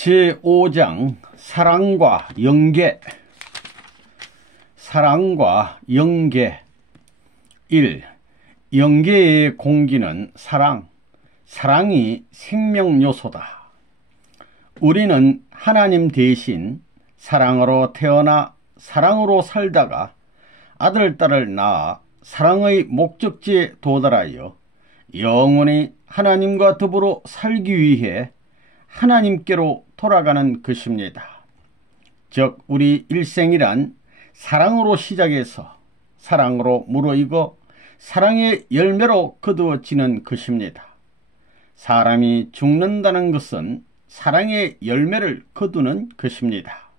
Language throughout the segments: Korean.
제5장 사랑과 영계. 사랑과 영계. 1. 영계의 공기는 사랑. 사랑이 생명 요소다. 우리는 하나님 대신 사랑으로 태어나 사랑으로 살다가 아들, 딸을 낳아 사랑의 목적지에 도달하여 영원히 하나님과 더불어 살기 위해 하나님께로 돌아가는 것입니다. 즉 우리 일생이란 사랑으로 시작해서 사랑으로 무르익어 사랑의 열매로 거두어지는 것입니다. 사람이 죽는다는 것은 사랑의 열매를 거두는 것입니다.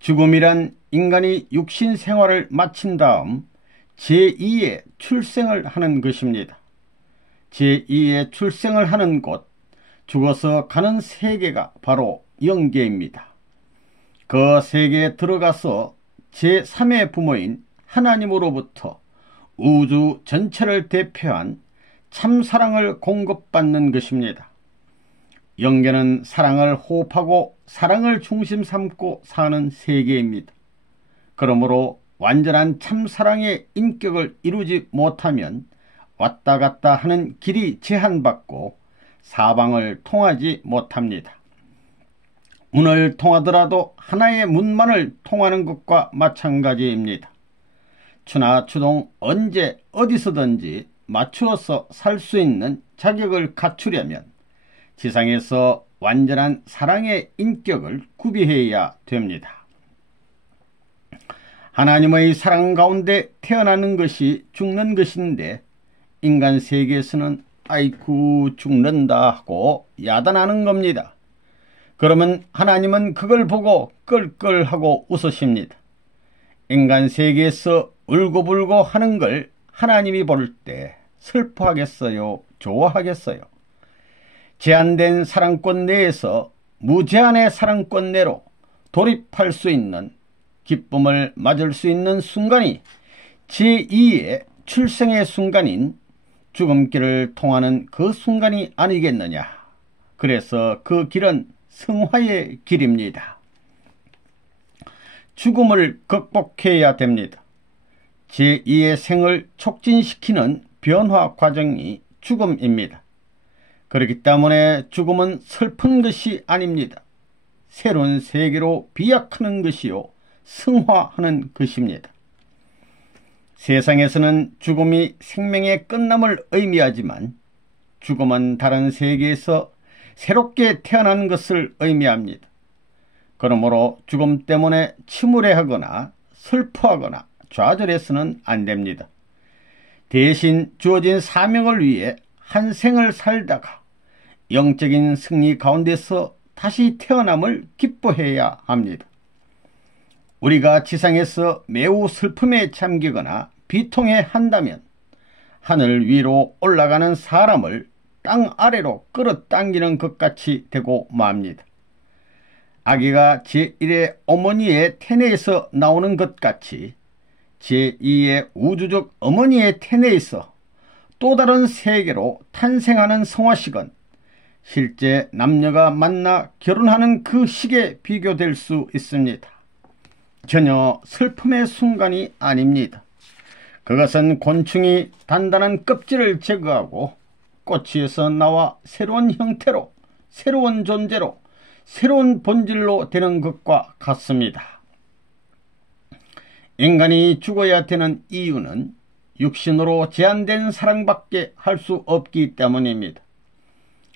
죽음이란 인간이 육신 생활을 마친 다음 제2의 출생을 하는 것입니다. 제2의 출생을 하는 곳, 죽어서 가는 세계가 바로 영계입니다. 그 세계에 들어가서 제3의 부모인 하나님으로부터 우주 전체를 대표한 참사랑을 공급받는 것입니다. 영계는 사랑을 호흡하고 사랑을 중심 삼고 사는 세계입니다. 그러므로 완전한 참사랑의 인격을 이루지 못하면 왔다 갔다 하는 길이 제한받고 사방을 통하지 못합니다. 문을 통하더라도 하나의 문만을 통하는 것과 마찬가지입니다. 추나 추동 언제 어디서든지 맞추어서 살 수 있는 자격을 갖추려면 지상에서 완전한 사랑의 인격을 구비해야 됩니다. 하나님의 사랑 가운데 태어나는 것이 죽는 것인데 인간 세계에서는 아이쿠 죽는다 하고 야단하는 겁니다. 그러면 하나님은 그걸 보고 끌끌하고 웃으십니다. 인간 세계에서 울고불고 하는 걸 하나님이 볼 때 슬퍼하겠어요? 좋아하겠어요? 제한된 사랑권 내에서 무제한의 사랑권 내로 돌입할 수 있는 기쁨을 맞을 수 있는 순간이 제2의 출생의 순간인 죽음길을 통하는 그 순간이 아니겠느냐. 그래서 그 길은 승화의 길입니다. 죽음을 극복해야 됩니다. 제2의 생을 촉진시키는 변화 과정이 죽음입니다. 그렇기 때문에 죽음은 슬픈 것이 아닙니다. 새로운 세계로 비약하는 것이요 승화하는 것입니다. 세상에서는 죽음이 생명의 끝남을 의미하지만 죽음은 다른 세계에서 새롭게 태어난 것을 의미합니다. 그러므로 죽음 때문에 침울해하거나 슬퍼하거나 좌절해서는 안 됩니다. 대신 주어진 사명을 위해 한 생을 살다가 영적인 승리 가운데서 다시 태어남을 기뻐해야 합니다. 우리가 지상에서 매우 슬픔에 잠기거나 비통해 한다면 하늘 위로 올라가는 사람을 땅 아래로 끌어당기는 것 같이 되고 맙니다. 아기가 제1의 어머니의 태내에서 나오는 것 같이 제2의 우주적 어머니의 태내에서 또 다른 세계로 탄생하는 성화식은 실제 남녀가 만나 결혼하는 그 식에 비교될 수 있습니다. 전혀 슬픔의 순간이 아닙니다. 그것은 곤충이 단단한 껍질을 제거하고 꼬치에서 나와 새로운 형태로, 새로운 존재로, 새로운 본질로 되는 것과 같습니다. 인간이 죽어야 되는 이유는 육신으로 제한된 사랑밖에 할 수 없기 때문입니다.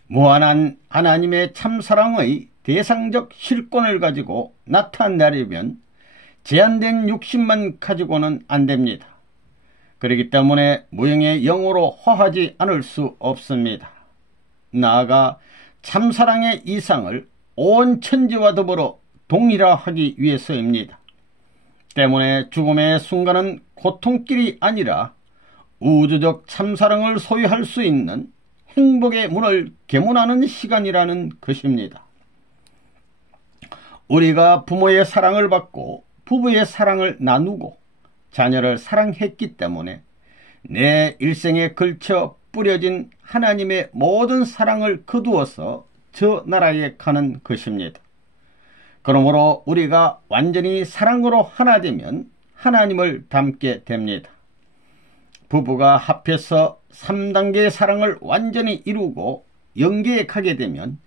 무한한 하나님의 참사랑의 대상적 실권을 가지고 나타내려면 제한된 육신만 가지고는 안 됩니다. 그렇기 때문에 무형의 영으로 화하지 않을 수 없습니다. 나아가 참사랑의 이상을 온 천지와 더불어 동일화하기 위해서입니다. 때문에 죽음의 순간은 고통길이 아니라 우주적 참사랑을 소유할 수 있는 행복의 문을 개문하는 시간이라는 것입니다. 우리가 부모의 사랑을 받고 부부의 사랑을 나누고 자녀를 사랑했기 때문에 내 일생에 걸쳐 뿌려진 하나님의 모든 사랑을 거두어서 저 나라에 가는 것입니다. 그러므로 우리가 완전히 사랑으로 하나 되면 하나님을 닮게 됩니다. 부부가 합해서 3단계의 사랑을 완전히 이루고 영계에 가게 되면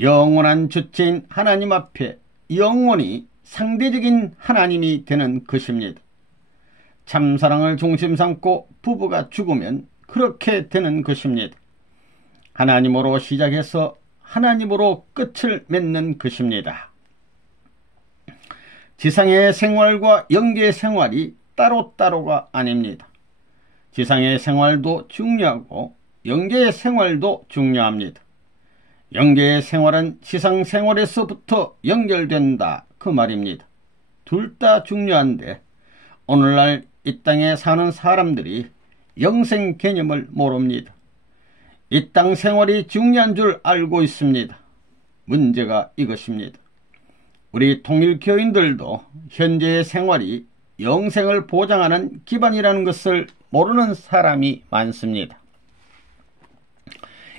영원한 주체인 하나님 앞에 영원히 상대적인 하나님이 되는 것입니다. 참사랑을 중심 삼고 부부가 죽으면 그렇게 되는 것입니다. 하나님으로 시작해서 하나님으로 끝을 맺는 것입니다. 지상의 생활과 영계의 생활이 따로따로가 아닙니다. 지상의 생활도 중요하고 영계의 생활도 중요합니다. 영계의 생활은 지상 생활에서부터 연결된다 그 말입니다. 둘 다 중요한데 오늘날 이 땅에 사는 사람들이 영생 개념을 모릅니다. 이 땅 생활이 중요한 줄 알고 있습니다. 문제가 이것입니다. 우리 통일교인들도 현재의 생활이 영생을 보장하는 기반이라는 것을 모르는 사람이 많습니다.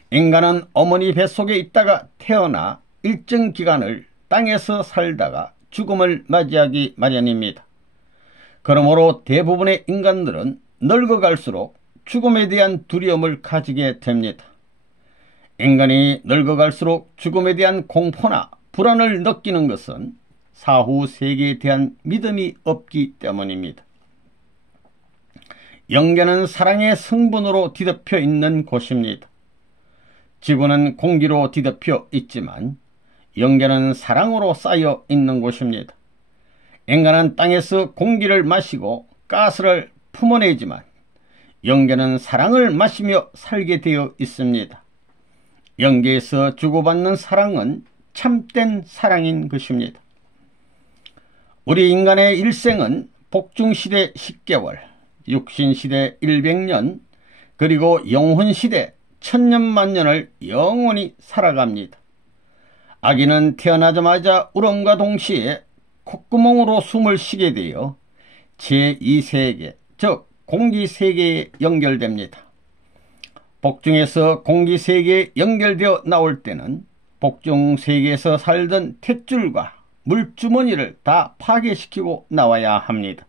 인간은 어머니 뱃속에 있다가 태어나 일정 기간을 땅에서 살다가 죽음을 맞이하기 마련입니다. 그러므로 대부분의 인간들은 늙어갈수록 죽음에 대한 두려움을 가지게 됩니다. 인간이 늙어갈수록 죽음에 대한 공포나 불안을 느끼는 것은 사후 세계에 대한 믿음이 없기 때문입니다. 영계는 사랑의 성분으로 뒤덮여 있는 곳입니다. 지구는 공기로 뒤덮여 있지만 영계는 사랑으로 쌓여 있는 곳입니다. 인간은 땅에서 공기를 마시고 가스를 품어내지만 영계는 사랑을 마시며 살게 되어 있습니다. 영계에서 주고받는 사랑은 참된 사랑인 것입니다. 우리 인간의 일생은 복중시대 10개월, 육신시대 100년, 그리고 영혼시대 1000년만년을 영원히 살아갑니다. 아기는 태어나자마자 울음과 동시에 콧구멍으로 숨을 쉬게 되어 제2세계, 즉 공기세계에 연결됩니다. 복중에서 공기세계에 연결되어 나올 때는 복중세계에서 살던 탯줄과 물주머니를 다 파괴시키고 나와야 합니다.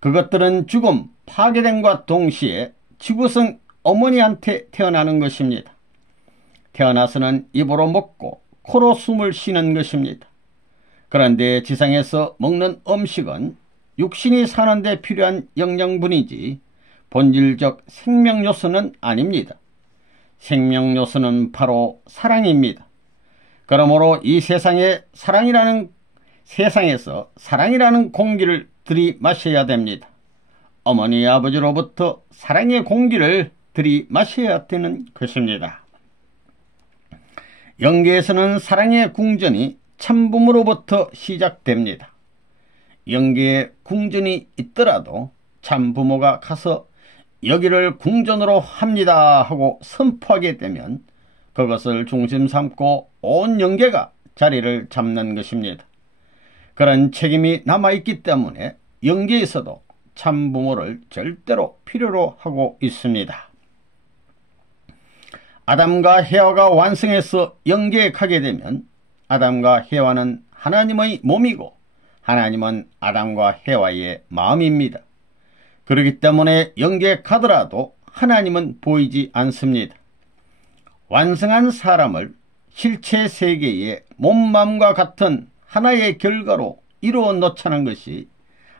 그것들은 죽음, 파괴됨과 동시에 지구성 어머니한테 태어나는 것입니다. 태어나서는 입으로 먹고 코로 숨을 쉬는 것입니다. 그런데 지상에서 먹는 음식은 육신이 사는 데 필요한 영양분이지 본질적 생명요소는 아닙니다. 생명요소는 바로 사랑입니다. 그러므로 이 세상에서 사랑이라는 공기를 들이마셔야 됩니다. 어머니 아버지로부터 사랑의 공기를 들이마셔야 되는 것입니다. 영계에서는 사랑의 궁전이 참부모로부터 시작됩니다. 영계에 궁전이 있더라도 참부모가 가서 여기를 궁전으로 합니다 하고 선포하게 되면 그것을 중심 삼고 온 영계가 자리를 잡는 것입니다. 그런 책임이 남아있기 때문에 영계에서도 참부모를 절대로 필요로 하고 있습니다. 아담과 헤와가 완성해서 영계에 가게 되면 아담과 헤와는 하나님의 몸이고 하나님은 아담과 헤와의 마음입니다. 그렇기 때문에 영계에 가더라도 하나님은 보이지 않습니다. 완성한 사람을 실체 세계의 몸, 마음과 같은 하나의 결과로 이루어 놓자는 것이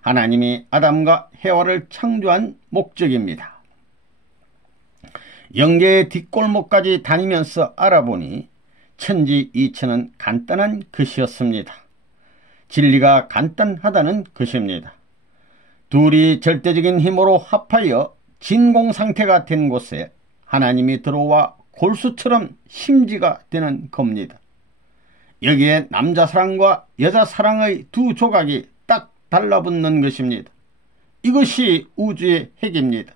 하나님이 아담과 헤와를 창조한 목적입니다. 영계의 뒷골목까지 다니면서 알아보니 천지이천은 간단한 것이었습니다. 진리가 간단하다는 것입니다. 둘이 절대적인 힘으로 합하여 진공상태가 된 곳에 하나님이 들어와 골수처럼 심지가 되는 겁니다. 여기에 남자 사랑과 여자 사랑의 두 조각이 딱 달라붙는 것입니다. 이것이 우주의 핵입니다.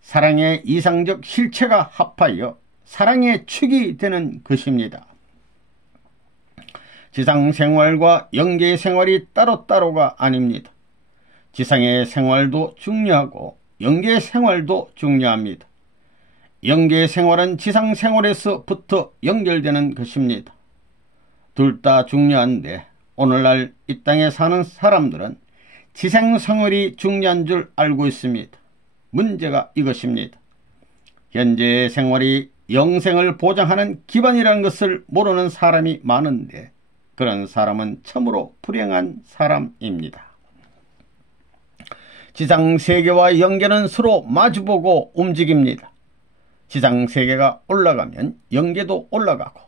사랑의 이상적 실체가 합하여 사랑의 축이 되는 것입니다. 지상 생활과 영계의 생활이 따로따로가 아닙니다. 지상의 생활도 중요하고 영계의 생활도 중요합니다. 영계의 생활은 지상 생활에서부터 연결되는 것입니다. 둘 다 중요한데 오늘날 이 땅에 사는 사람들은 지상 생활이 중요한 줄 알고 있습니다. 문제가 이것입니다. 현재의 생활이 영생을 보장하는 기반이라는 것을 모르는 사람이 많은데 그런 사람은 참으로 불행한 사람입니다. 지상세계와 영계는 서로 마주보고 움직입니다. 지상세계가 올라가면 영계도 올라가고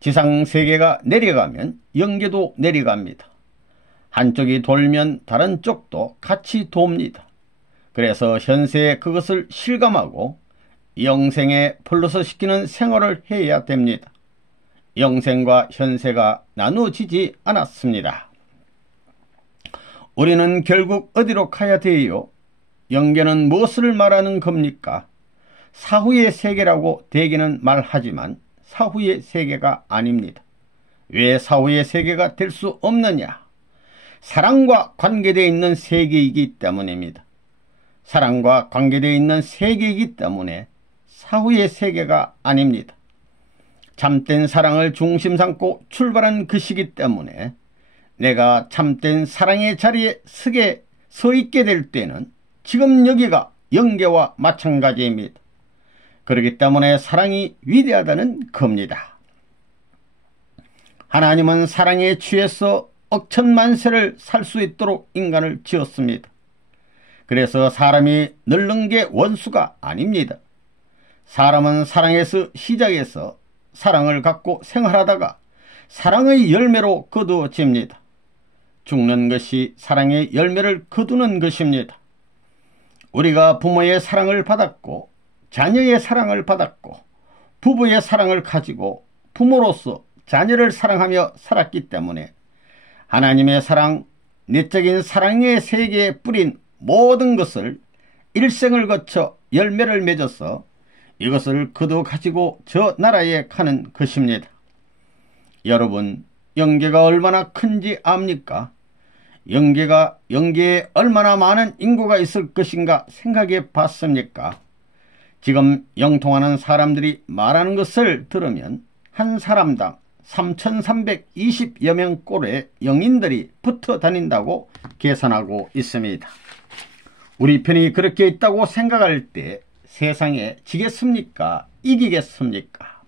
지상세계가 내려가면 영계도 내려갑니다. 한쪽이 돌면 다른 쪽도 같이 돕니다. 그래서 현세에 그것을 실감하고 영생에 플러스시키는 생활을 해야 됩니다. 영생과 현세가 나누어지지 않았습니다. 우리는 결국 어디로 가야 돼요? 영계는 무엇을 말하는 겁니까? 사후의 세계라고 대개는 말하지만 사후의 세계가 아닙니다. 왜 사후의 세계가 될 수 없느냐? 사랑과 관계되어 있는 세계이기 때문입니다. 사랑과 관계되어 있는 세계이기 때문에 사후의 세계가 아닙니다. 참된 사랑을 중심 삼고 출발한 것이기 때문에 내가 참된 사랑의 자리에 서 있게 될 때는 지금 여기가 영계와 마찬가지입니다. 그렇기 때문에 사랑이 위대하다는 겁니다. 하나님은 사랑에 취해서 억천만세를 살 수 있도록 인간을 지었습니다. 그래서 사람이 늙는 게 원수가 아닙니다. 사람은 사랑에서 시작해서 사랑을 갖고 생활하다가 사랑의 열매로 거두어집니다. 죽는 것이 사랑의 열매를 거두는 것입니다. 우리가 부모의 사랑을 받았고 자녀의 사랑을 받았고 부부의 사랑을 가지고 부모로서 자녀를 사랑하며 살았기 때문에 하나님의 사랑, 내적인 사랑의 세계에 뿌린 모든 것을 일생을 거쳐 열매를 맺어서 이것을 거둬 가지고 저 나라에 가는 것입니다. 여러분, 영계가 얼마나 큰지 압니까? 영계에 얼마나 많은 인구가 있을 것인가 생각해 봤습니까? 지금 영통하는 사람들이 말하는 것을 들으면 한 사람당 3,320여 명 꼴의 영인들이 붙어 다닌다고 계산하고 있습니다. 우리 편이 그렇게 있다고 생각할 때 세상에 지겠습니까? 이기겠습니까?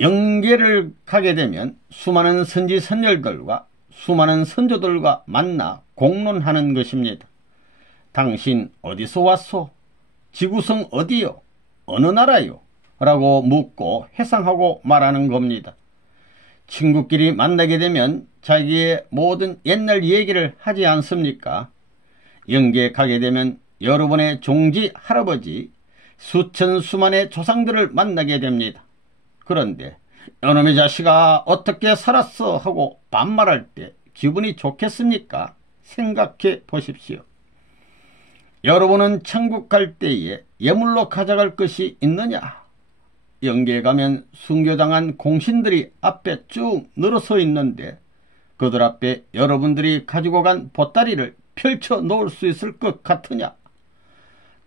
영계를 가게 되면 수많은 선지 선열들과 수많은 선조들과 만나 공론하는 것입니다. 당신 어디서 왔소? 지구성 어디요? 어느 나라요? 라고 묻고 회상하고 말하는 겁니다. 친구끼리 만나게 되면 자기의 모든 옛날 얘기를 하지 않습니까? 영계에 가게 되면 여러분의 종지 할아버지 수천 수만의 조상들을 만나게 됩니다. 그런데 이놈의 자식아 어떻게 살았어 하고 반말할 때 기분이 좋겠습니까? 생각해 보십시오. 여러분은 천국 갈 때에 예물로 가져갈 것이 있느냐? 영계에 가면 순교당한 공신들이 앞에 쭉 늘어서 있는데 그들 앞에 여러분들이 가지고 간 보따리를 펼쳐 놓을 수 있을 것 같으냐?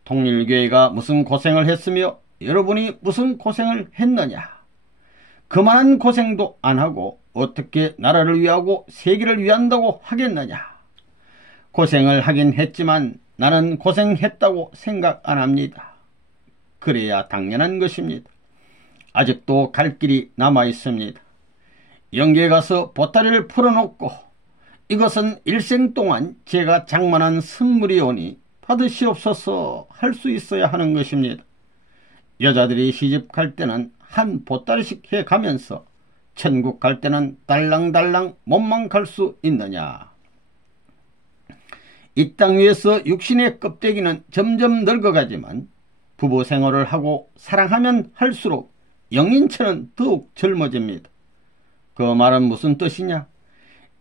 통일교회가 무슨 고생을 했으며 여러분이 무슨 고생을 했느냐? 그만한 고생도 안 하고 어떻게 나라를 위하고 세계를 위한다고 하겠느냐? 고생을 하긴 했지만 나는 고생했다고 생각 안 합니다. 그래야 당연한 것입니다. 아직도 갈 길이 남아 있습니다. 영계에 가서 보따리를 풀어놓고 이것은 일생 동안 제가 장만한 선물이오니 받으시옵소서 할 수 있어야 하는 것입니다. 여자들이 시집 갈 때는 한 보따리씩 해가면서 천국 갈 때는 달랑달랑 몸만 갈 수 있느냐? 이 땅 위에서 육신의 껍데기는 점점 늙어가지만 부부 생활을 하고 사랑하면 할수록 영인체는 더욱 젊어집니다. 그 말은 무슨 뜻이냐?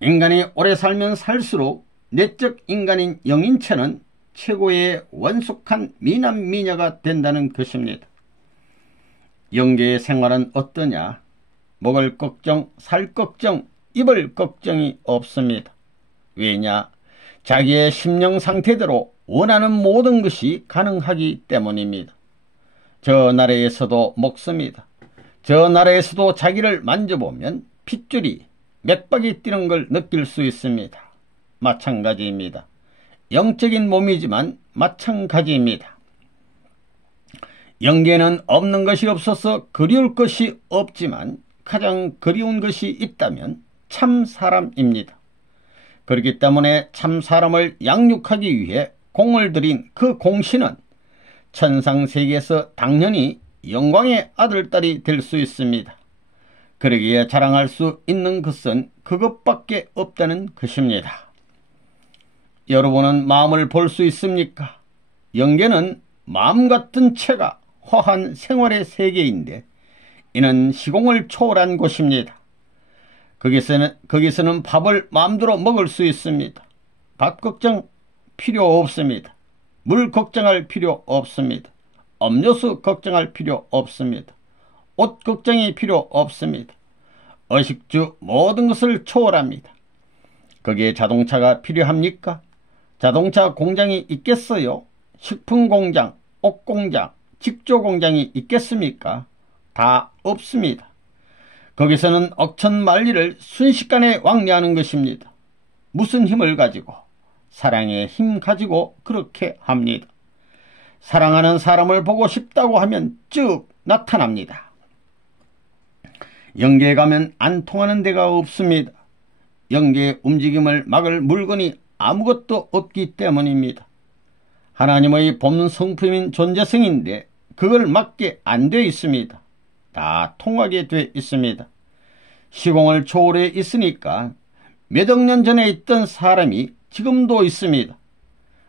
인간이 오래 살면 살수록 내적 인간인 영인체는 최고의 원숙한 미남 미녀가 된다는 것입니다. 영계의 생활은 어떠냐? 먹을 걱정, 살 걱정, 입을 걱정이 없습니다. 왜냐? 자기의 심령 상태대로 원하는 모든 것이 가능하기 때문입니다. 저 나라에서도 먹습니다. 저 나라에서도 자기를 만져보면 핏줄이 맥박이 뛰는 걸 느낄 수 있습니다. 마찬가지입니다. 영적인 몸이지만 마찬가지입니다. 영계에는 없는 것이 없어서 그리울 것이 없지만 가장 그리운 것이 있다면 참 사람입니다. 그렇기 때문에 참 사람을 양육하기 위해 공을 들인 그 공신은 천상세계에서 당연히 영광의 아들딸이 될 수 있습니다. 그러기에 자랑할 수 있는 것은 그것밖에 없다는 것입니다. 여러분은 마음을 볼 수 있습니까? 영계는 마음 같은 채가 허한 생활의 세계인데 이는 시공을 초월한 곳입니다. 거기서는 밥을 마음대로 먹을 수 있습니다. 밥 걱정 필요 없습니다. 물 걱정할 필요 없습니다. 음료수 걱정할 필요 없습니다. 옷 걱정이 필요 없습니다. 의식주 모든 것을 초월합니다. 거기에 자동차가 필요합니까? 자동차 공장이 있겠어요? 식품 공장, 옷 공장, 직조 공장이 있겠습니까? 다 없습니다. 거기서는 억천만리를 순식간에 왕래하는 것입니다. 무슨 힘을 가지고? 사랑의 힘 가지고 그렇게 합니다. 사랑하는 사람을 보고 싶다고 하면 쭉 나타납니다. 영계에 가면 안 통하는 데가 없습니다. 영계의 움직임을 막을 물건이 아무것도 없기 때문입니다. 하나님의 본 성품인 존재성인데 그걸 막게 안 돼 있습니다. 다 통하게 돼 있습니다. 시공을 초월해 있으니까 몇 억 년 전에 있던 사람이 지금도 있습니다.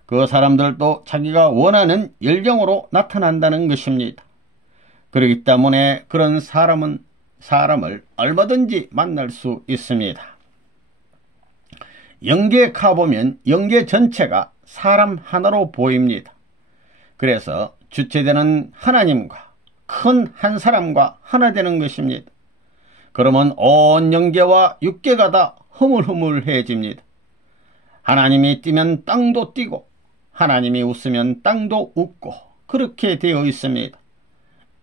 그 사람들도 자기가 원하는 열정으로 나타난다는 것입니다. 그렇기 때문에 그런 사람은 사람을 얼마든지 만날 수 있습니다. 영계에 가보면 영계 전체가 사람 하나로 보입니다. 그래서 주체되는 하나님과 큰 한 사람과 하나 되는 것입니다. 그러면 온 영계와 육계가 다 흐물흐물해집니다. 하나님이 뛰면 땅도 뛰고 하나님이 웃으면 땅도 웃고 그렇게 되어 있습니다.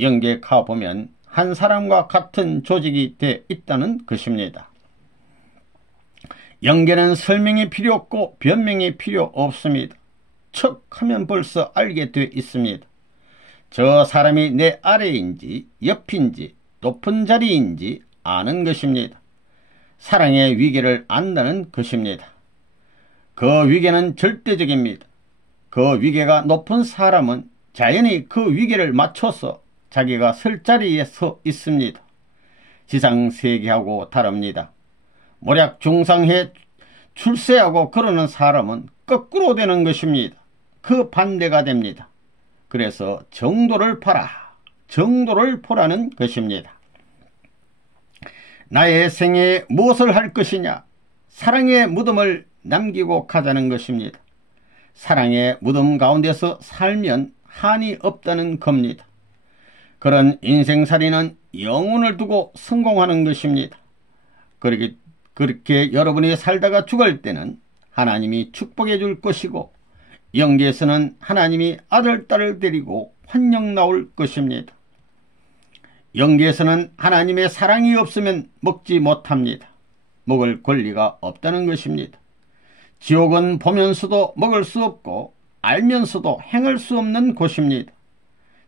영계에 가보면 한 사람과 같은 조직이 되어 있다는 것입니다. 영계는 설명이 필요 없고 변명이 필요 없습니다. 척 하면 벌써 알게 되어 있습니다. 저 사람이 내 아래인지 옆인지 높은 자리인지 아는 것입니다. 사랑의 위계를 안다는 것입니다. 그 위계는 절대적입니다. 그 위계가 높은 사람은 자연히 그 위계를 맞춰서 자기가 설 자리에 서 있습니다. 지상세계하고 다릅니다. 모략 중상해 출세하고 그러는 사람은 거꾸로 되는 것입니다. 그 반대가 됩니다. 그래서 정도를 봐라. 정도를 보라는 것입니다. 나의 생애에 무엇을 할 것이냐? 사랑의 무덤을 남기고 가자는 것입니다. 사랑의 무덤 가운데서 살면 한이 없다는 겁니다. 그런 인생살이는 영혼을 두고 성공하는 것입니다. 그렇게 여러분이 살다가 죽을 때는 하나님이 축복해 줄 것이고 영계에서는 하나님이 아들, 딸을 데리고 환영 나올 것입니다. 영계에서는 하나님의 사랑이 없으면 먹지 못합니다. 먹을 권리가 없다는 것입니다. 지옥은 보면서도 먹을 수 없고 알면서도 행할 수 없는 곳입니다.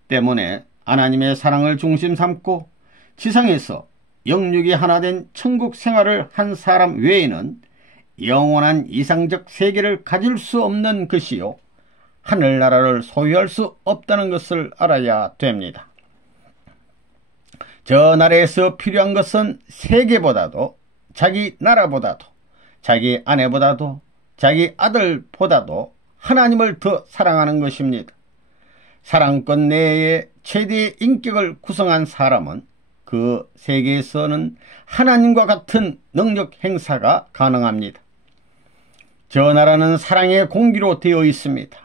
때문에 하나님의 사랑을 중심 삼고 지상에서 영육이 하나 된 천국 생활을 한 사람 외에는 영원한 이상적 세계를 가질 수 없는 것이요 하늘나라를 소유할 수 없다는 것을 알아야 됩니다. 저 나라에서 필요한 것은 세계보다도 자기 나라보다도 자기 아내보다도 자기 아들보다도 하나님을 더 사랑하는 것입니다. 사랑권 내에 최대의 인격을 구성한 사람은 그 세계에서는 하나님과 같은 능력 행사가 가능합니다. 저 나라는 사랑의 공기로 되어 있습니다.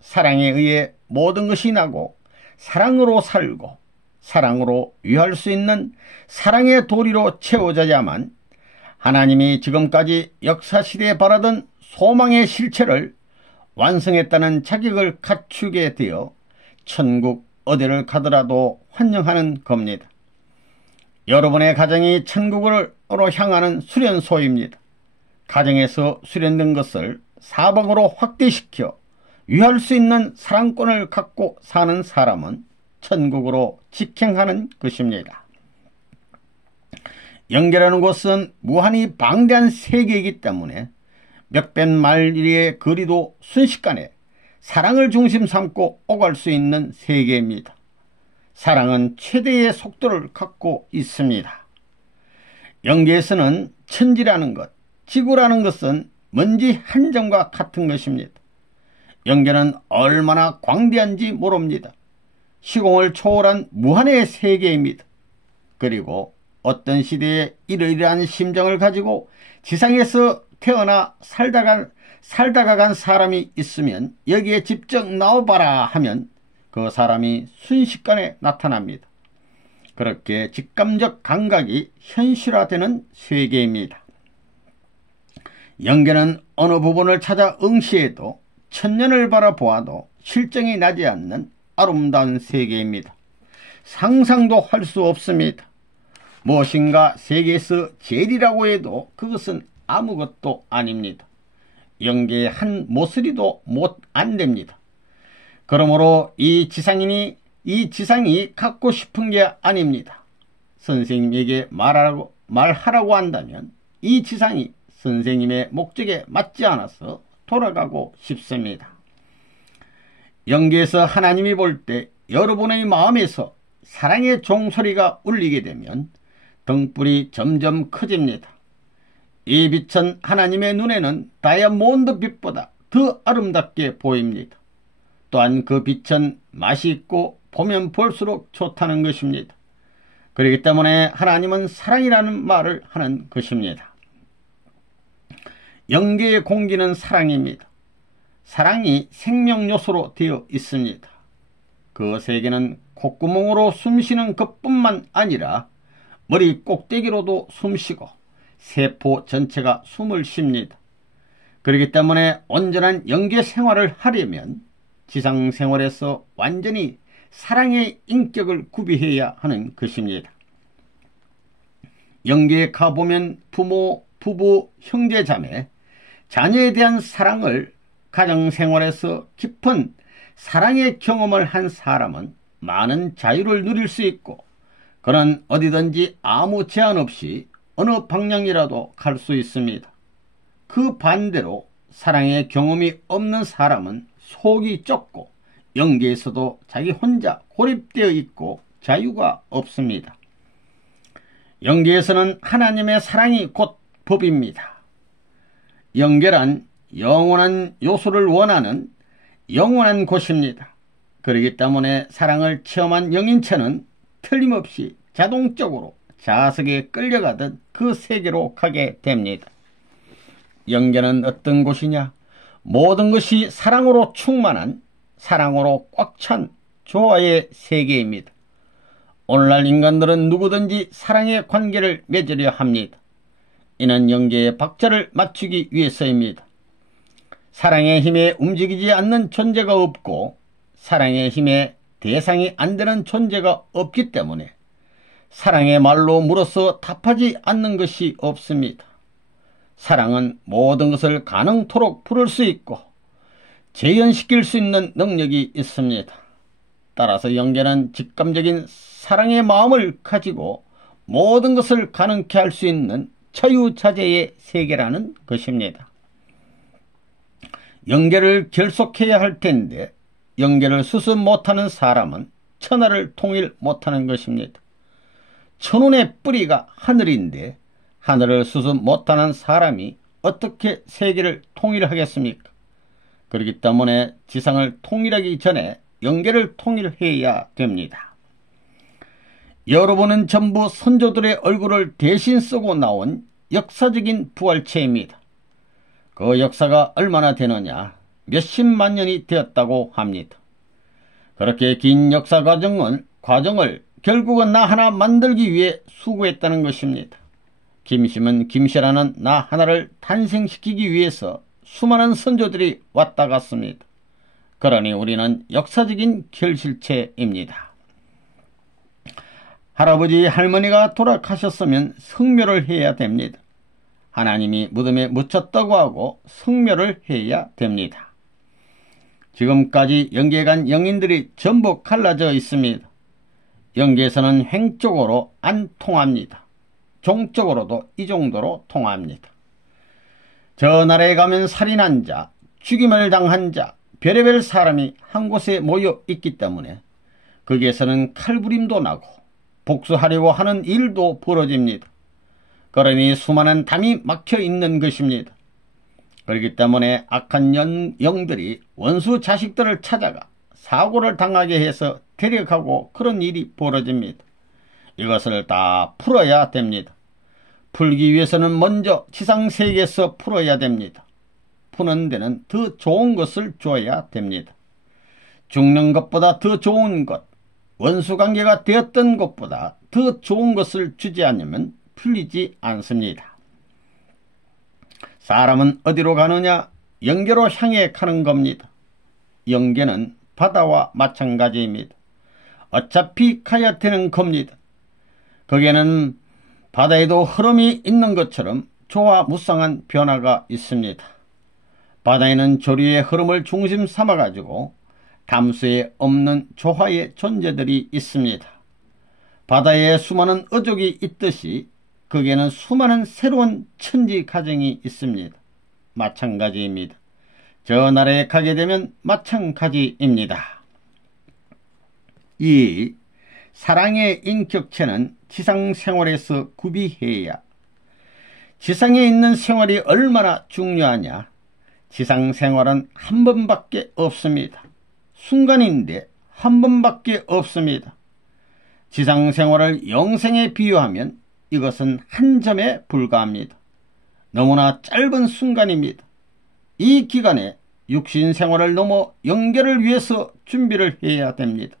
사랑에 의해 모든 것이 나고 사랑으로 살고 사랑으로 위할 수 있는 사랑의 도리로 채워져야만 하나님이 지금까지 역사시대에 바라던 소망의 실체를 완성했다는 자격을 갖추게 되어 천국 어디를 가더라도 환영하는 겁니다. 여러분의 가정이 천국으로 향하는 수련소입니다. 가정에서 수련된 것을 사방으로 확대시켜 위할 수 있는 사랑권을 갖고 사는 사람은 천국으로 직행하는 것입니다. 영계라는 곳은 무한히 방대한 세계이기 때문에 몇백 마일의 거리도 순식간에 사랑을 중심 삼고 오갈 수 있는 세계입니다. 사랑은 최대의 속도를 갖고 있습니다. 영계에서는 천지라는 것, 지구라는 것은 먼지 한 점과 같은 것입니다. 영계는 얼마나 광대한지 모릅니다. 시공을 초월한 무한의 세계입니다. 그리고 어떤 시대에 이러이러한 심정을 가지고 지상에서 태어나 살다가 간 사람이 있으면 여기에 직접 나와봐라 하면 그 사람이 순식간에 나타납니다. 그렇게 직감적 감각이 현실화되는 세계입니다. 영계는 어느 부분을 찾아 응시해도 천년을 바라보아도 실정이 나지 않는 아름다운 세계입니다. 상상도 할 수 없습니다. 무엇인가 세계에서 제일이라고 해도 그것은 아무것도 아닙니다. 영계의 한 모서리도 못 안 됩니다. 그러므로 이 지상이 갖고 싶은 게 아닙니다. 선생님에게 말하라고 한다면 이 지상이 선생님의 목적에 맞지 않아서 돌아가고 싶습니다. 영계에서 하나님이 볼 때 여러분의 마음에서 사랑의 종소리가 울리게 되면 등불이 점점 커집니다. 이 빛은 하나님의 눈에는 다이아몬드 빛보다 더 아름답게 보입니다. 또한 그 빛은 맛이 있고 보면 볼수록 좋다는 것입니다. 그렇기 때문에 하나님은 사랑이라는 말을 하는 것입니다. 영계의 공기는 사랑입니다. 사랑이 생명 요소로 되어 있습니다. 그 세계는 콧구멍으로 숨쉬는 것뿐만 아니라 머리 꼭대기로도 숨쉬고 세포 전체가 숨을 쉽니다. 그렇기 때문에 온전한 영계 생활을 하려면 지상 생활에서 완전히 사랑의 인격을 구비해야 하는 것입니다. 영계에 가보면 부모, 부부, 형제, 자매, 자녀에 대한 사랑을 가정생활에서 깊은 사랑의 경험을 한 사람은 많은 자유를 누릴 수 있고 그는 어디든지 아무 제한 없이 어느 방향이라도 갈 수 있습니다. 그 반대로 사랑의 경험이 없는 사람은 속이 좁고 영계에서도 자기 혼자 고립되어 있고 자유가 없습니다. 영계에서는 하나님의 사랑이 곧 법입니다. 영계란 영원한 요소를 원하는 영원한 곳입니다. 그렇기 때문에 사랑을 체험한 영인체는 틀림없이 자동적으로 자석에 끌려가듯 그 세계로 가게 됩니다. 영계는 어떤 곳이냐? 모든 것이 사랑으로 충만한, 사랑으로 꽉 찬 조화의 세계입니다. 오늘날 인간들은 누구든지 사랑의 관계를 맺으려 합니다. 이는 영계의 박자를 맞추기 위해서입니다. 사랑의 힘에 움직이지 않는 존재가 없고 사랑의 힘에 대상이 안 되는 존재가 없기 때문에 사랑의 말로 물어서 답하지 않는 것이 없습니다. 사랑은 모든 것을 가능토록 부를 수 있고 재현시킬 수 있는 능력이 있습니다. 따라서 영계는 직감적인 사랑의 마음을 가지고 모든 것을 가능케 할 수 있는 자유자재의 세계라는 것입니다. 영계를 결속해야 할 텐데 영계를 수습 못하는 사람은 천하를 통일 못하는 것입니다. 천운의 뿌리가 하늘인데 하늘을 수습 못하는 사람이 어떻게 세계를 통일하겠습니까? 그렇기 때문에 지상을 통일하기 전에 영계를 통일해야 됩니다. 여러분은 전부 선조들의 얼굴을 대신 쓰고 나온 역사적인 부활체입니다. 그 역사가 얼마나 되느냐? 몇십만 년이 되었다고 합니다. 그렇게 긴 역사 과정을 결국은 나 하나 만들기 위해 수고했다는 것입니다. 김씨는 김씨라는 나 하나를 탄생시키기 위해서 수많은 선조들이 왔다 갔습니다. 그러니 우리는 역사적인 결실체입니다. 할아버지 할머니가 돌아가셨으면 성묘를 해야 됩니다. 하나님이 무덤에 묻혔다고 하고 성묘를 해야 됩니다. 지금까지 영계에 간 영인들이 전부 갈라져 있습니다. 영계에서는 횡적으로 안 통합니다. 종적으로도 이 정도로 통합니다. 저 나라에 가면 살인한 자, 죽임을 당한 자, 별의별 사람이 한 곳에 모여 있기 때문에 거기에서는 칼부림도 나고 복수하려고 하는 일도 벌어집니다. 그러니 수많은 담이 막혀 있는 것입니다. 그렇기 때문에 악한 영들이 원수 자식들을 찾아가 사고를 당하게 해서 데려가고 그런 일이 벌어집니다. 이것을 다 풀어야 됩니다. 풀기 위해서는 먼저 지상세계에서 풀어야 됩니다. 푸는 데는 더 좋은 것을 줘야 됩니다. 죽는 것보다 더 좋은 것, 원수관계가 되었던 것보다 더 좋은 것을 주지 않으면 풀리지 않습니다. 사람은 어디로 가느냐? 영계로 향해 가는 겁니다. 영계는 바다와 마찬가지입니다. 어차피 가야 되는 겁니다. 거기에는 바다에도 흐름이 있는 것처럼 조화무쌍한 변화가 있습니다. 바다에는 조류의 흐름을 중심 삼아가지고 담수에 없는 조화의 존재들이 있습니다. 바다에 수많은 어족이 있듯이 거기에는 수많은 새로운 천지 가정이 있습니다. 마찬가지입니다. 저 나라에 가게 되면 마찬가지입니다. 이 사랑의 인격체는 지상생활에서 구비해야 지상에 있는 생활이 얼마나 중요하냐. 지상생활은 한 번밖에 없습니다. 순간인데 한 번밖에 없습니다. 지상생활을 영생에 비유하면 이것은 한 점에 불과합니다. 너무나 짧은 순간입니다. 이 기간에 육신생활을 넘어 영계를 위해서 준비를 해야 됩니다.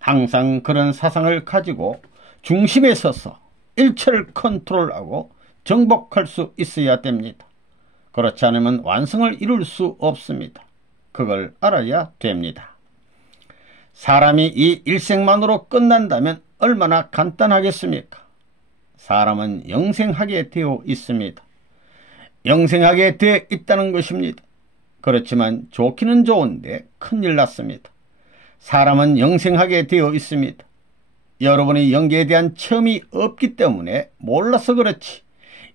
항상 그런 사상을 가지고 중심에 서서 일체를 컨트롤하고 정복할 수 있어야 됩니다. 그렇지 않으면 완성을 이룰 수 없습니다. 그걸 알아야 됩니다. 사람이 이 일생만으로 끝난다면 얼마나 간단하겠습니까? 사람은 영생하게 되어 있습니다. 영생하게 되어 있다는 것입니다. 그렇지만 좋기는 좋은데 큰일 났습니다. 사람은 영생하게 되어 있습니다. 여러분이 영계에 대한 체험이 없기 때문에 몰라서 그렇지,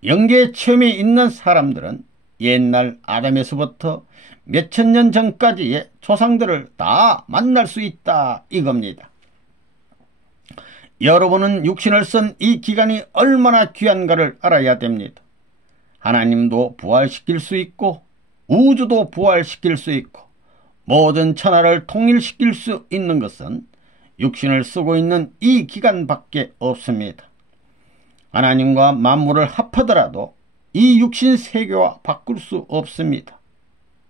영계의 체험이 있는 사람들은 옛날 아담에서부터 몇천 년 전까지의 조상들을 다 만날 수 있다 이겁니다. 여러분은 육신을 쓴 이 기간이 얼마나 귀한가를 알아야 됩니다. 하나님도 부활시킬 수 있고 우주도 부활시킬 수 있고 모든 천하를 통일시킬 수 있는 것은 육신을 쓰고 있는 이 기간밖에 없습니다. 하나님과 만물을 합하더라도 이 육신 세계와 바꿀 수 없습니다.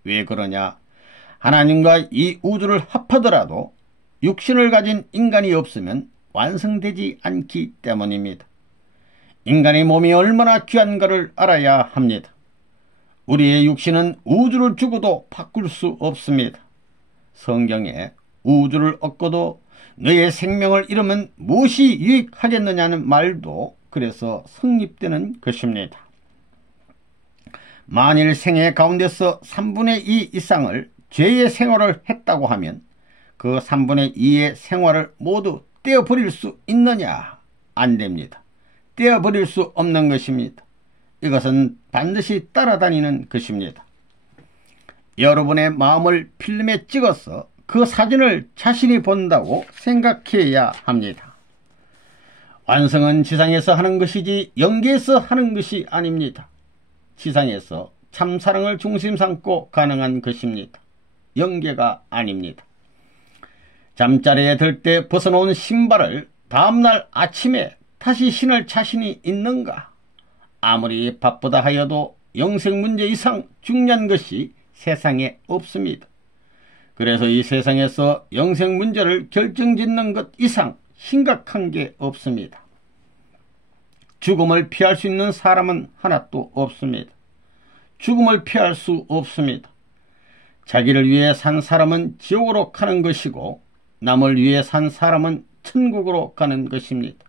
왜 그러냐? 하나님과 이 우주를 합하더라도 육신을 가진 인간이 없으면 완성되지 않기 때문입니다. 인간의 몸이 얼마나 귀한가를 알아야 합니다. 우리의 육신은 우주를 주고도 바꿀 수 없습니다. 성경에 우주를 얻고도 너의 생명을 잃으면 무엇이 유익하겠느냐는 말도 그래서 성립되는 것입니다. 만일 생애 가운데서 3분의 2 이상을 죄의 생활을 했다고 하면 그 3분의 2의 생활을 모두 떼어버릴 수 있느냐? 안 됩니다. 떼어버릴 수 없는 것입니다. 이것은 반드시 따라다니는 것입니다. 여러분의 마음을 필름에 찍어서 그 사진을 자신이 본다고 생각해야 합니다. 완성은 지상에서 하는 것이지 영계에서 하는 것이 아닙니다. 지상에서 참사랑을 중심 삼고 가능한 것입니다. 영계가 아닙니다. 잠자리에 들 때 벗어놓은 신발을 다음날 아침에 다시 신을 자신이 있는가? 아무리 바쁘다 하여도 영생 문제 이상 중요한 것이 세상에 없습니다. 그래서 이 세상에서 영생 문제를 결정짓는 것 이상 심각한 게 없습니다. 죽음을 피할 수 있는 사람은 하나도 없습니다. 죽음을 피할 수 없습니다. 자기를 위해 산 사람은 지옥으로 가는 것이고 남을 위해 산 사람은 천국으로 가는 것입니다.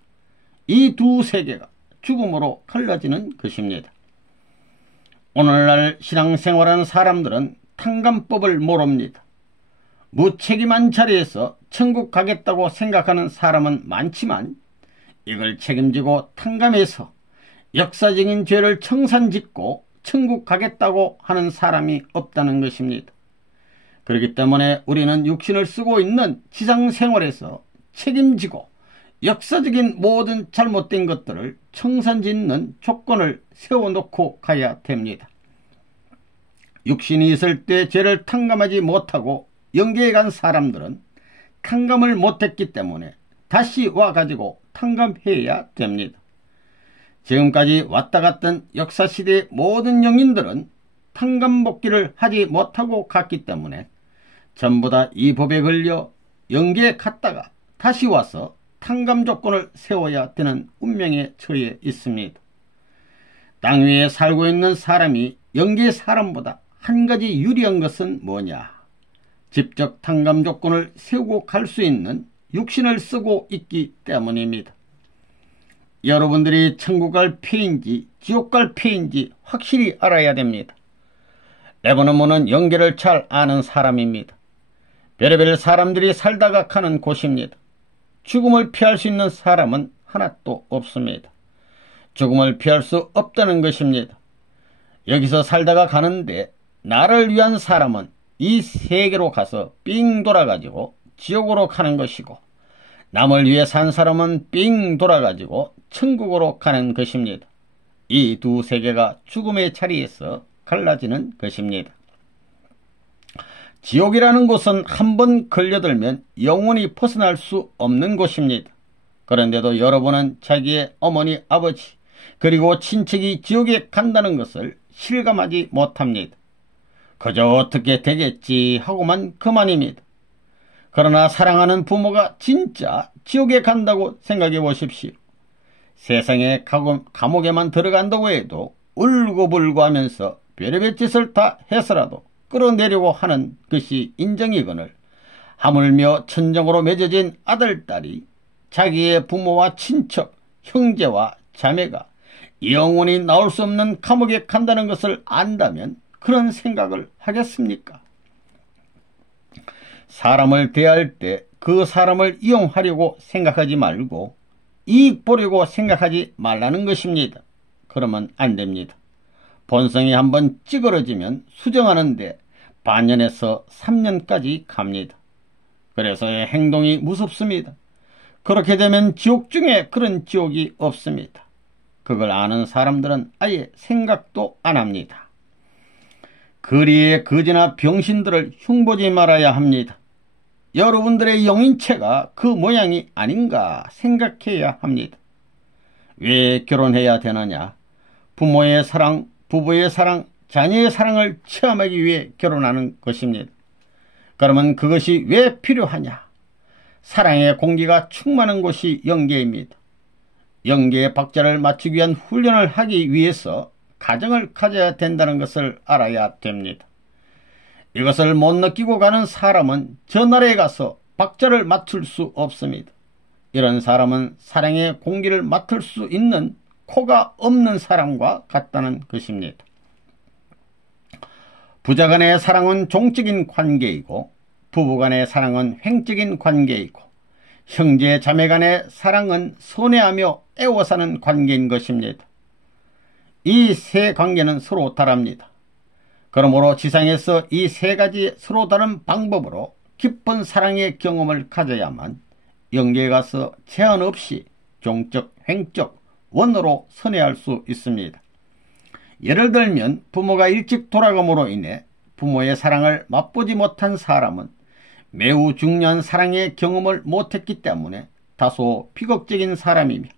이 두 세계가 죽음으로 갈라지는 것입니다. 오늘날 신앙생활하는 사람들은 탕감법을 모릅니다. 무책임한 자리에서 천국 가겠다고 생각하는 사람은 많지만 이걸 책임지고 탕감해서 역사적인 죄를 청산짓고 천국 가겠다고 하는 사람이 없다는 것입니다. 그렇기 때문에 우리는 육신을 쓰고 있는 지상생활에서 책임지고 역사적인 모든 잘못된 것들을 청산짓는 조건을 세워놓고 가야 됩니다. 육신이 있을 때 죄를 탕감하지 못하고 영계에 간 사람들은 탕감을 못했기 때문에 다시 와가지고 탕감해야 됩니다. 지금까지 왔다 갔던 역사시대의 모든 영인들은 탕감복귀를 하지 못하고 갔기 때문에 전부 다 이 법에 걸려 영계에 갔다가 다시 와서 탕감 조건을 세워야 되는 운명에 처해 있습니다. 땅 위에 살고 있는 사람이 영계 사람보다 한 가지 유리한 것은 뭐냐? 직접 탕감 조건을 세우고 갈 수 있는 육신을 쓰고 있기 때문입니다. 여러분들이 천국 갈 패인지 지옥 갈 패인지 확실히 알아야 됩니다. 레버너문은 영계를 잘 아는 사람입니다. 별의별 사람들이 살다가 가는 곳입니다. 죽음을 피할 수 있는 사람은 하나도 없습니다. 죽음을 피할 수 없다는 것입니다. 여기서 살다가 가는데 나를 위한 사람은 이 세계로 가서 삥 돌아가지고 지옥으로 가는 것이고 남을 위해 산 사람은 삥 돌아가지고 천국으로 가는 것입니다. 이 두 세계가 죽음의 자리에서 갈라지는 것입니다. 지옥이라는 곳은 한번 걸려들면 영원히 벗어날 수 없는 곳입니다. 그런데도 여러분은 자기의 어머니, 아버지 그리고 친척이 지옥에 간다는 것을 실감하지 못합니다. 그저 어떻게 되겠지 하고만 그만입니다. 그러나 사랑하는 부모가 진짜 지옥에 간다고 생각해 보십시오. 세상에 감옥에만 들어간다고 해도 울고불고 하면서 별의별 짓을 다 해서라도 끌어내려고 하는 것이 인정이거늘 하물며 천정으로 맺어진 아들, 딸이 자기의 부모와 친척, 형제와 자매가 영원히 나올 수 없는 감옥에 간다는 것을 안다면 그런 생각을 하겠습니까? 사람을 대할 때 그 사람을 이용하려고 생각하지 말고 이익 보려고 생각하지 말라는 것입니다. 그러면 안 됩니다. 본성이 한번 찌그러지면 수정하는데 반년에서 3년까지 갑니다. 그래서 행동이 무섭습니다. 그렇게 되면 지옥 중에 그런 지옥이 없습니다. 그걸 아는 사람들은 아예 생각도 안 합니다. 거리에 거지나 병신들을 흉보지 말아야 합니다. 여러분들의 영인체가 그 모양이 아닌가 생각해야 합니다. 왜 결혼해야 되느냐? 부모의 사랑, 부부의 사랑, 자녀의 사랑을 체험하기 위해 결혼하는 것입니다. 그러면 그것이 왜 필요하냐? 사랑의 공기가 충만한 곳이 영계입니다. 영계의 박자를 맞추기 위한 훈련을 하기 위해서 가정을 가져야 된다는 것을 알아야 됩니다. 이것을 못 느끼고 가는 사람은 저 나라에 가서 박자를 맞출 수 없습니다. 이런 사람은 사랑의 공기를 맡을 수 있는 코가 없는 사람과 같다는 것입니다. 부자 간의 사랑은 종적인 관계이고 부부 간의 사랑은 횡적인 관계이고 형제 자매 간의 사랑은 선회하며 애워 사는 관계인 것입니다. 이 세 관계는 서로 다릅니다. 그러므로 지상에서 이 세 가지 서로 다른 방법으로 깊은 사랑의 경험을 가져야만 영계에 가서 제한 없이 종적, 횡적, 원으로 선회할 수 있습니다. 예를 들면 부모가 일찍 돌아감으로 인해 부모의 사랑을 맛보지 못한 사람은 매우 중요한 사랑의 경험을 못했기 때문에 다소 비극적인 사람이며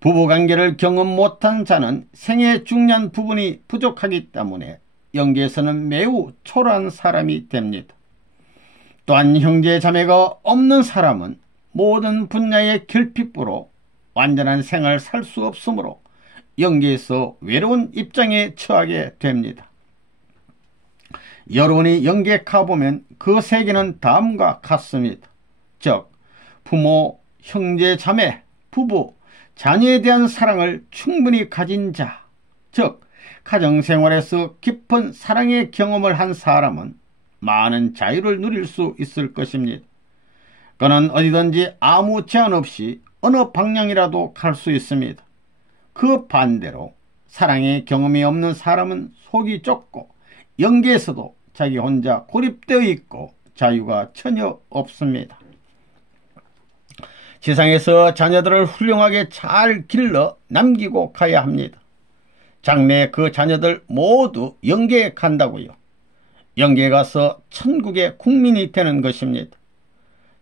부부관계를 경험 못한 자는 생애의 중요한 부분이 부족하기 때문에 영계에서는 매우 초라한 사람이 됩니다. 또한 형제 자매가 없는 사람은 모든 분야의 결핍부로 완전한 생활을 살 수 없으므로 영계에서 외로운 입장에 처하게 됩니다. 여러분이 영계에 가보면 그 세계는 다음과 같습니다. 즉 부모, 형제, 자매, 부부, 자녀에 대한 사랑을 충분히 가진 자, 즉 가정생활에서 깊은 사랑의 경험을 한 사람은 많은 자유를 누릴 수 있을 것입니다. 그는 어디든지 아무 제한 없이 어느 방향이라도 갈 수 있습니다. 그 반대로 사랑의 경험이 없는 사람은 속이 좁고 영계에서도 자기 혼자 고립되어 있고 자유가 전혀 없습니다. 세상에서 자녀들을 훌륭하게 잘 길러 남기고 가야 합니다. 장래에 그 자녀들 모두 영계에 간다고요. 영계에 가서 천국의 국민이 되는 것입니다.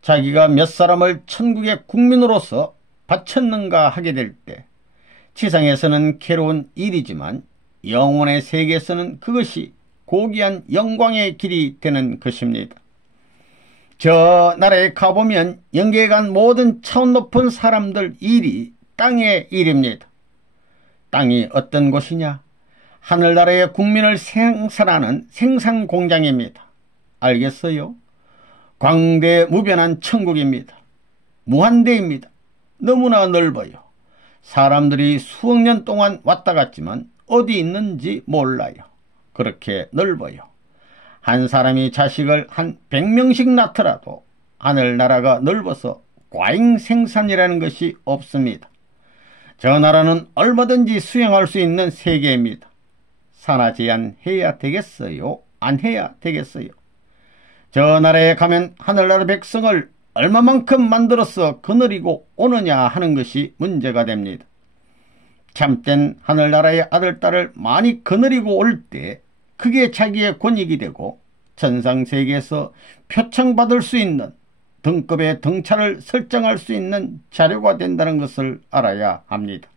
자기가 몇 사람을 천국의 국민으로서 바쳤는가 하게 될 때 지상에서는 괴로운 일이지만 영혼의 세계에서는 그것이 고귀한 영광의 길이 되는 것입니다. 저 나라에 가보면 영계에 간 모든 차원 높은 사람들 일이 땅의 일입니다. 땅이 어떤 곳이냐? 하늘나라의 국민을 생산하는 생산공장입니다. 알겠어요? 광대무변한 천국입니다. 무한대입니다. 너무나 넓어요. 사람들이 수억 년 동안 왔다 갔지만 어디 있는지 몰라요. 그렇게 넓어요. 한 사람이 자식을 한 100명씩 낳더라도 하늘나라가 넓어서 과잉 생산이라는 것이 없습니다. 저 나라는 얼마든지 수용할 수 있는 세계입니다. 산하 제한해야 되겠어요? 안 해야 되겠어요? 저 나라에 가면 하늘나라 백성을 얼마만큼 만들어서 거느리고 오느냐 하는 것이 문제가 됩니다. 참된 하늘나라의 아들, 딸을 많이 거느리고 올 때 그게 자기의 권익이 되고 천상세계에서 표창받을 수 있는 등급의 등차를 설정할 수 있는 자료가 된다는 것을 알아야 합니다.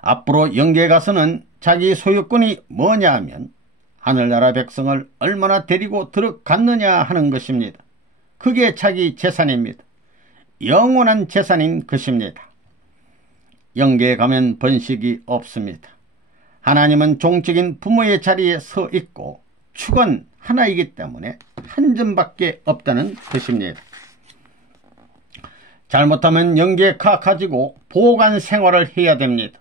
앞으로 영계에 가서는 자기 소유권이 뭐냐 하면 하늘나라 백성을 얼마나 데리고 들어갔느냐 하는 것입니다. 그게 자기 재산입니다. 영원한 재산인 것입니다. 영계에 가면 번식이 없습니다. 하나님은 종적인 부모의 자리에 서 있고 축은 하나이기 때문에 한 점밖에 없다는 것입니다. 잘못하면 영계에 가지고 보관 생활을 해야 됩니다.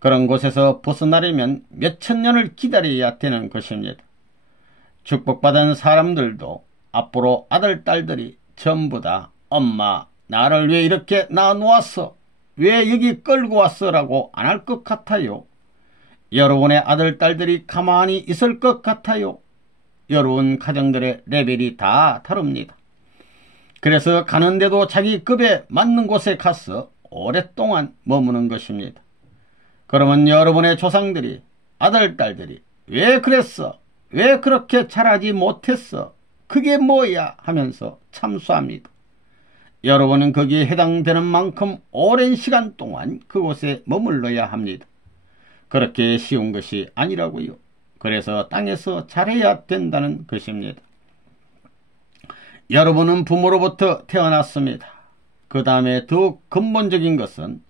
그런 곳에서 벗어나려면 몇천 년을 기다려야 되는 것입니다. 축복받은 사람들도 앞으로 아들, 딸들이 전부 다 엄마, 나를 왜 이렇게 낳아놓았어? 왜 여기 끌고 왔어? 라고 안 할 것 같아요. 여러분의 아들, 딸들이 가만히 있을 것 같아요. 여러분 가정들의 레벨이 다 다릅니다. 그래서 가는데도 자기 급에 맞는 곳에 가서 오랫동안 머무는 것입니다. 그러면 여러분의 조상들이, 아들, 딸들이 왜 그랬어? 왜 그렇게 잘하지 못했어? 그게 뭐야? 하면서 참수합니다. 여러분은 거기에 해당되는 만큼 오랜 시간 동안 그곳에 머물러야 합니다. 그렇게 쉬운 것이 아니라고요. 그래서 땅에서 잘해야 된다는 것입니다. 여러분은 부모로부터 태어났습니다. 그 다음에 더욱 근본적인 것은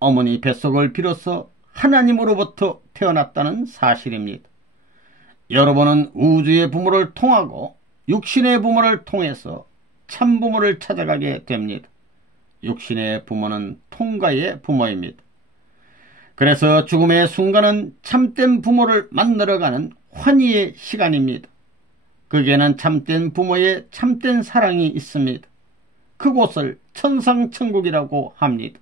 어머니 뱃속을 빌어서 하나님으로부터 태어났다는 사실입니다. 여러분은 우주의 부모를 통하고 육신의 부모를 통해서 참부모를 찾아가게 됩니다. 육신의 부모는 통가의 부모입니다. 그래서 죽음의 순간은 참된 부모를 만나러 가는 환희의 시간입니다. 거기에는 참된 부모의 참된 사랑이 있습니다. 그곳을 천상천국이라고 합니다.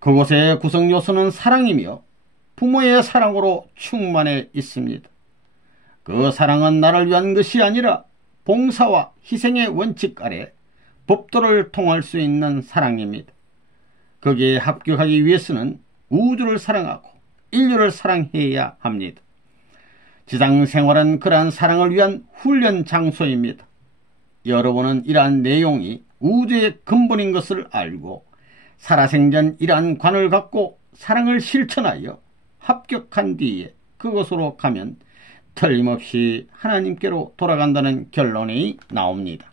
그곳의 구성요소는 사랑이며 부모의 사랑으로 충만해 있습니다. 그 사랑은 나를 위한 것이 아니라 봉사와 희생의 원칙 아래 법도를 통할 수 있는 사랑입니다. 거기에 합격하기 위해서는 우주를 사랑하고 인류를 사랑해야 합니다. 지상생활은 그러한 사랑을 위한 훈련 장소입니다. 여러분은 이러한 내용이 우주의 근본인 것을 알고 살아생전 이러한 관을 갖고 사랑을 실천하여 합격한 뒤에 그곳으로 가면 틀림없이 하나님께로 돌아간다는 결론이 나옵니다.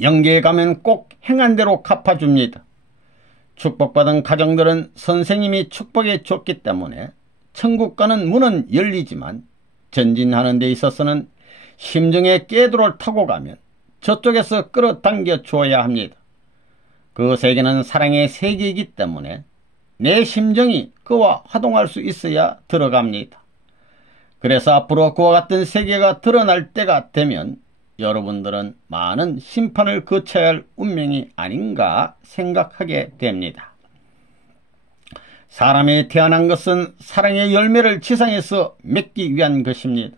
영계에 가면 꼭 행한 대로 갚아줍니다. 축복받은 가정들은 선생님이 축복해 줬기 때문에 천국 가는 문은 열리지만 전진하는 데 있어서는 심정의 궤도를 타고 가면 저쪽에서 끌어당겨 주어야 합니다. 그 세계는 사랑의 세계이기 때문에 내 심정이 그와 화동할 수 있어야 들어갑니다. 그래서 앞으로 그와 같은 세계가 드러날 때가 되면 여러분들은 많은 심판을 거쳐야 할 운명이 아닌가 생각하게 됩니다. 사람이 태어난 것은 사랑의 열매를 지상에서 맺기 위한 것입니다.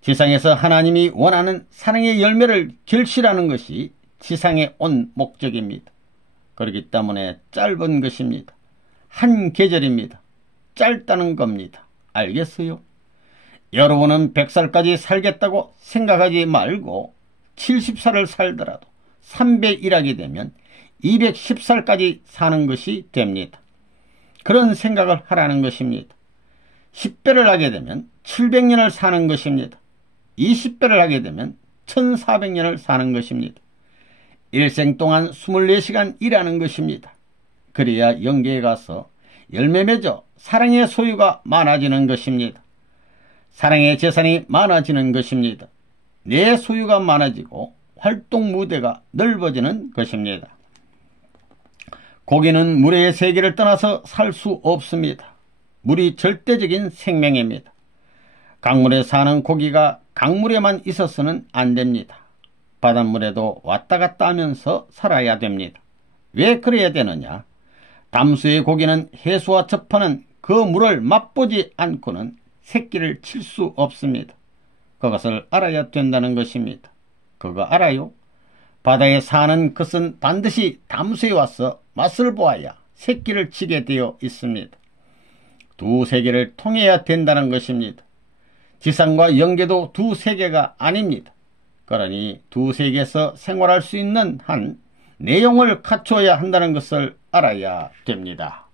지상에서 하나님이 원하는 사랑의 열매를 결실하는 것이 지상에 온 목적입니다. 그렇기 때문에 짧은 것입니다. 한 계절입니다. 짧다는 겁니다. 알겠어요? 여러분은 100살까지 살겠다고 생각하지 말고 70살을 살더라도 300일하게 되면 210살까지 사는 것이 됩니다. 그런 생각을 하라는 것입니다. 10배를 하게 되면 700년을 사는 것입니다. 20배를 하게 되면 1400년을 사는 것입니다. 일생 동안 24시간 일하는 것입니다. 그래야 영계에 가서 열매 맺어 사랑의 소유가 많아지는 것입니다. 사랑의 재산이 많아지는 것입니다. 내 소유가 많아지고 활동 무대가 넓어지는 것입니다. 고기는 물의 세계를 떠나서 살 수 없습니다. 물이 절대적인 생명입니다. 강물에 사는 고기가 강물에만 있어서는 안 됩니다. 바닷물에도 왔다 갔다 하면서 살아야 됩니다. 왜 그래야 되느냐? 담수의 고기는 해수와 접하는 그 물을 맛보지 않고는 새끼를 칠 수 없습니다. 그것을 알아야 된다는 것입니다. 그거 알아요? 바다에 사는 것은 반드시 담수에 와서 맛을 보아야 새끼를 치게 되어 있습니다. 두 세계를 통해야 된다는 것입니다. 지상과 영계도 두 세계가 아닙니다. 그러니 두 세계에서 생활할 수 있는 한 내용을 갖추어야 한다는 것을 알아야 됩니다.